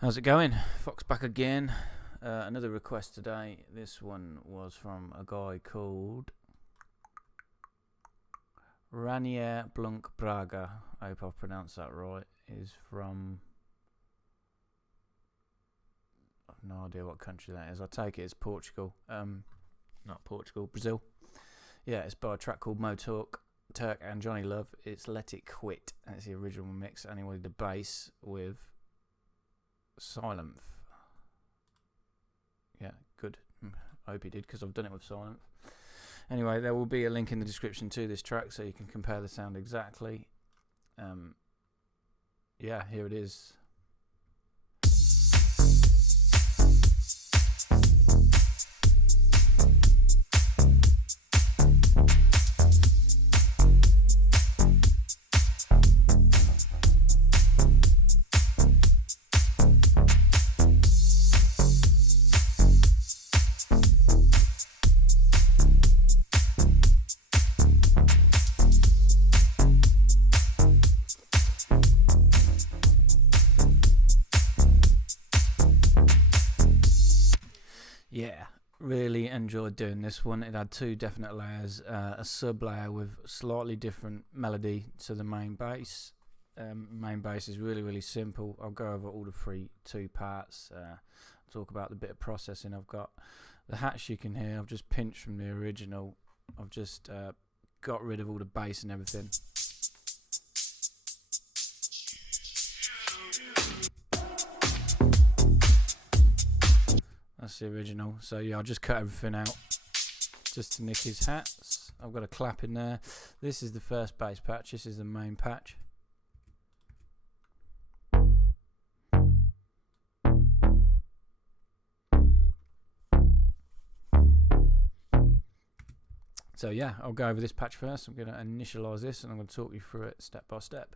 How's it going? Fox back again. Another request today. This one was from a guy called Ranier Blunk Braga. I hope I've pronounced that right. He's from... I've no idea what country that is. I take it it's Portugal. Not Portugal, Brazil. Yeah, it's by a track called Moe Turk and Johny Love. It's Let It Quit. And it's the original mix. And he wanted the bass with Sylenth1. Yeah, good. I hope he did, because I've done it with Sylenth1. Anyway, there will be a link in the description to this track so you can compare the sound exactly. Yeah, here it is. Yeah, really enjoyed doing this one. It had two definite layers, a sub layer with slightly different melody to the main bass. Main bass is really simple. I'll go over all the two parts, talk about the bit of processing I've got. The hats you can hear, I've just pinched from the original. I've just got rid of all the bass and everything. That's the original. So yeah, I'll just cut everything out just to nick his hats. I've got a clap in there. This is the first bass patch. This is the main patch. So yeah, I'll go over this patch first. I'm going to initialize this and I'm going to talk you through it step by step.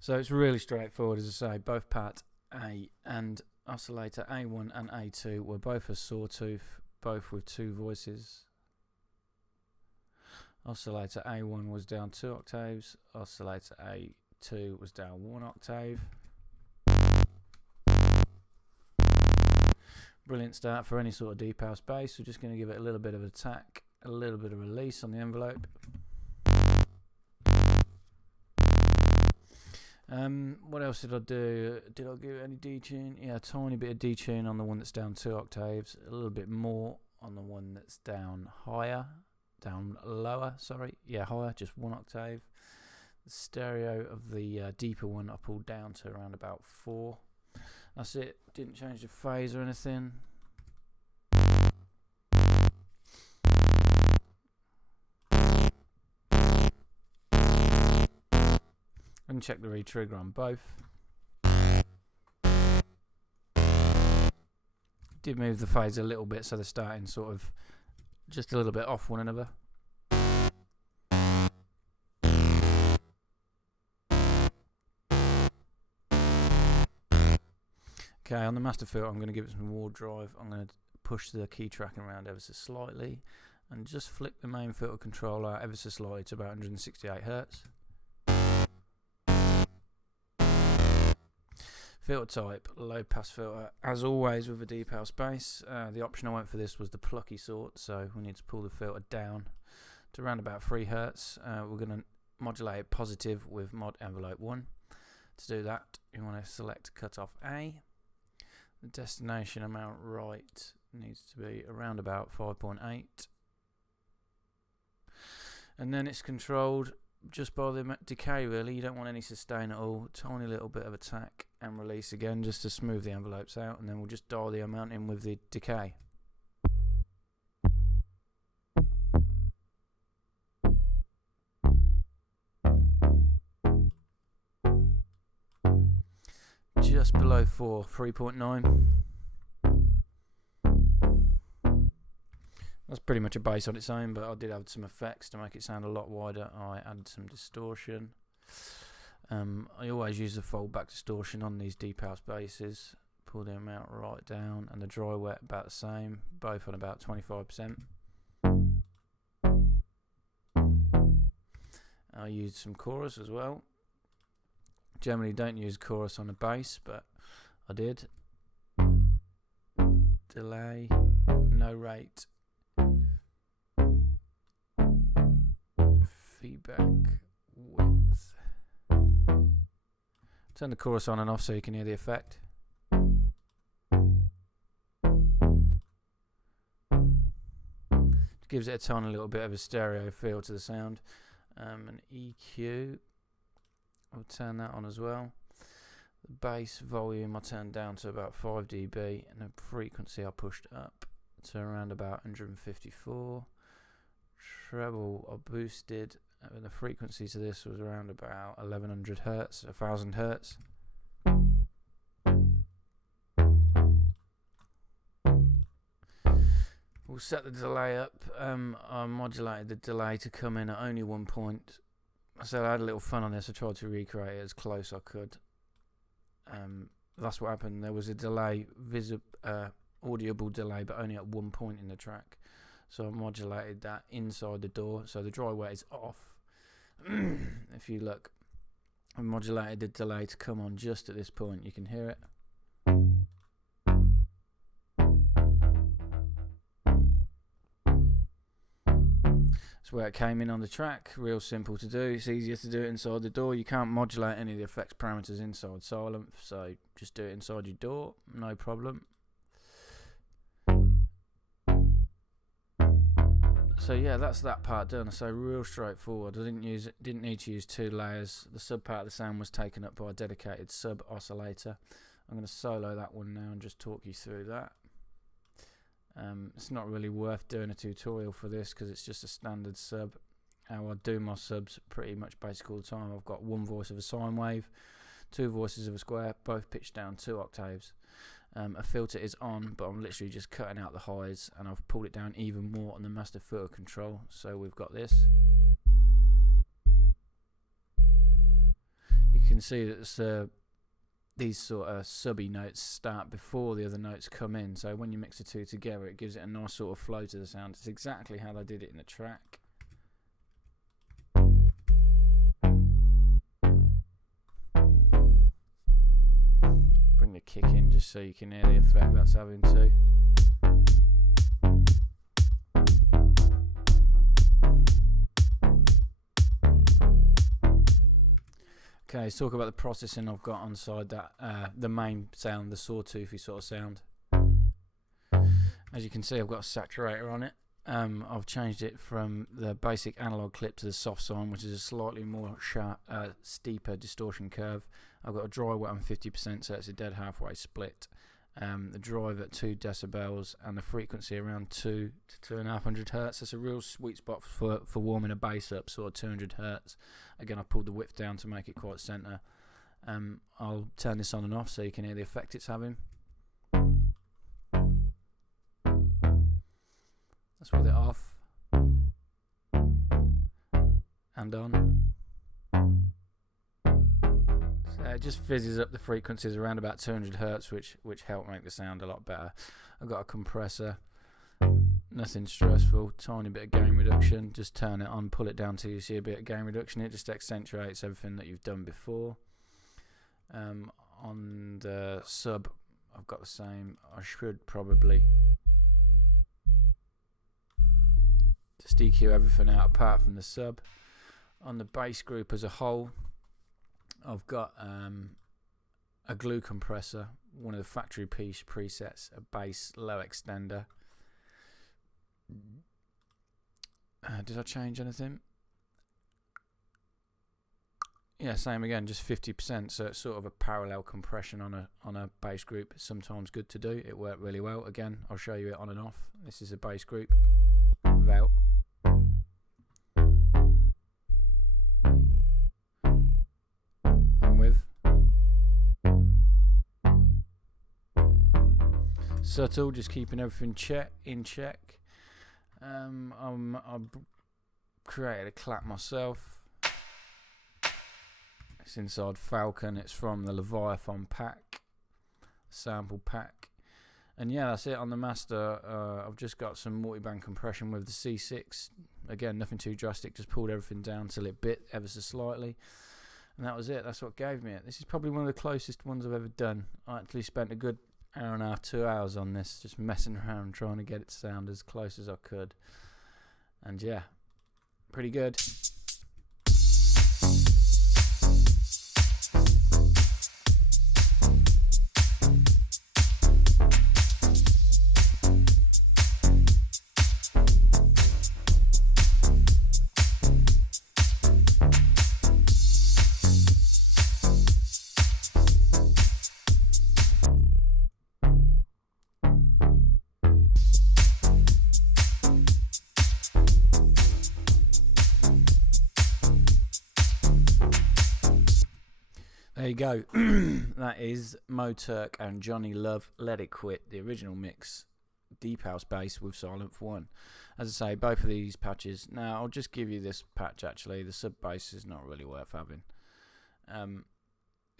So it's really straightforward, as I say. Both part A and oscillator A1 and A2 were both a sawtooth, both with two voices. Oscillator A1 was down 2 octaves, oscillator A2 was down 1 octave. Brilliant start for any sort of deep house bass. We're just going to give it a little bit of attack, a little bit of release on the envelope. What else did I do? Did I give any detune? Yeah, a tiny bit of detune on the one that's down 2 octaves, a little bit more on the one that's down lower, yeah, higher, just 1 octave. The stereo of the deeper one I pulled down to around about 4. That's it, didn't change the phase or anything. And check the re-trigger on both. Did move the phase a little bit so they're starting sort of just a little bit off one another. Okay, on the master filter I'm going to give it some ward drive. I'm going to push the key tracking around ever so slightly and just flick the main filter controller ever so slightly to about 168 Hz. Filter type, low pass filter, as always with a deep house bass. The option I went for this was the plucky sort, so we need to pull the filter down to around about 3 Hz. We're going to modulate it positive with mod envelope 1. To do that, you want to select cutoff A. The destination amount right needs to be around about 5.8. And then it's controlled just by the decay, really. You don't want any sustain at all. Tiny little bit of attack and release again just to smooth the envelopes out, and then we'll just dial the amount in with the decay. Just below 4, 3.9. That's pretty much a bass on its own, but I did add some effects to make it sound a lot wider. I added some distortion. I always use the fold-back distortion on these deep house basses. Pull the amount right down, and the dry wet about the same, both on about 25%. I used some chorus as well. Generally don't use chorus on a bass, but I did. Delay, no rate, feedback, width. Turn the chorus on and off so you can hear the effect. Gives it a tiny little bit of a stereo feel to the sound. An EQ, I'll turn that on as well. The bass volume I turned down to about 5 dB, and the frequency I pushed up to around about 154. Treble I boosted, and the frequency to this was around about 1100 hertz, 1000 hertz. We'll set the delay up. I modulated the delay to come in at only 1 point. So I had a little fun on this. I tried to recreate it as close as I could. That's what happened. There was a delay, audible delay, but only at 1 point in the track. So I modulated that inside the door. So the dry wet is off. If you look, I modulated the delay to come on just at this point. You can hear it. That's where it came in on the track. Real simple to do. It's easier to do it inside the door. You can't modulate any of the effects parameters inside Sylenth, so just do it inside your door, no problem. So yeah, that's that part done. So real straightforward. I didn't need to use 2 layers. The sub part of the sound was taken up by a dedicated sub oscillator. I'm going to solo that one now and just talk you through that. It's not really worth doing a tutorial for this because it's just a standard sub. How I do my subs pretty much basically all the time. I've got 1 voice of a sine wave, 2 voices of a square, both pitched down 2 octaves. A filter is on, but I'm literally just cutting out the highs, and I've pulled it down even more on the master filter control. So we've got this. You can see that it's, these sort of subby notes start before the other notes come in, so when you mix the two together it gives it a nice sort of flow to the sound. It's exactly how they did it in the track. Bring the kick in just so you can hear the effect that's having too. Okay, let's talk about the processing I've got on side that the main sound, the sawtoothy sort of sound. As you can see, I've got a saturator on it. I've changed it from the basic analog clip to the soft sine, which is a slightly more sharp, steeper distortion curve. I've got a dry wet on 50%, so it's a dead halfway split. The drive at 2 decibels and the frequency around 2 to 2.500 hertz. That's a real sweet spot for warming a bass up, sort of 200 hertz. Again, I pulled the width down to make it quite centre. I'll turn this on and off so you can hear the effect it's having. That's with it off and on. It just fizzes up the frequencies around about 200 hertz, which help make the sound a lot better. I've got a compressor, nothing stressful, tiny bit of gain reduction. Just turn it on, pull it down till you see a bit of gain reduction. It just accentuates everything that you've done before. On the sub, I've got the same. I should probably just EQ everything out apart from the sub. On the bass group as a whole, I've got a glue compressor, one of the factory piece presets, a bass low extender. Did I change anything? Yeah, same again, just 50%. So it's sort of a parallel compression on a bass group. It's sometimes good to do. It worked really well. Again, I'll show you it on and off. This is a bass group without. Subtle, just keeping everything in check. I've created a clap myself. It's inside Falcon. It's from the Leviathan pack, sample pack. And yeah, that's it on the master. I've just got some multi-band compression with the C6. Again, nothing too drastic, just pulled everything down till it bit ever so slightly. And that was it. That's what gave me it. This is probably one of the closest ones I've ever done. I actually spent a good hour and a half, 2 hours on this, just messing around trying to get it to sound as close as I could. And yeah, pretty good. There you go. That is Moe Turk and Johny Love, Let It Quit, the original mix, deep house bass with Sylenth1. As I say, both of these patches. Now, I'll just give you this patch actually. The sub bass is not really worth having.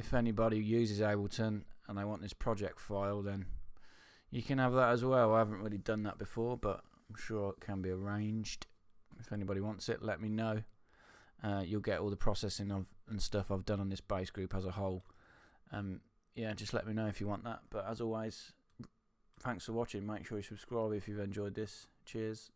If anybody uses Ableton and they want this project file, then you can have that as well. I haven't really done that before, but I'm sure it can be arranged. If anybody wants it, let me know. You'll get all the processing and stuff I've done on this bass group as a whole. Yeah, just let me know if you want that. But as always, thanks for watching. Make sure you subscribe if you've enjoyed this. Cheers.